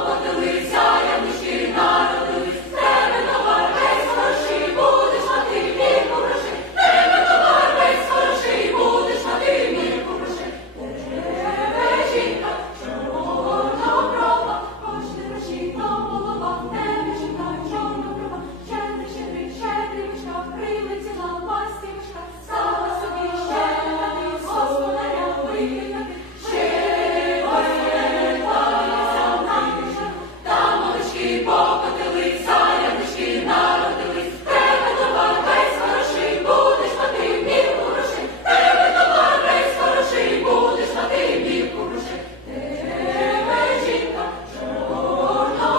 all of the leaves are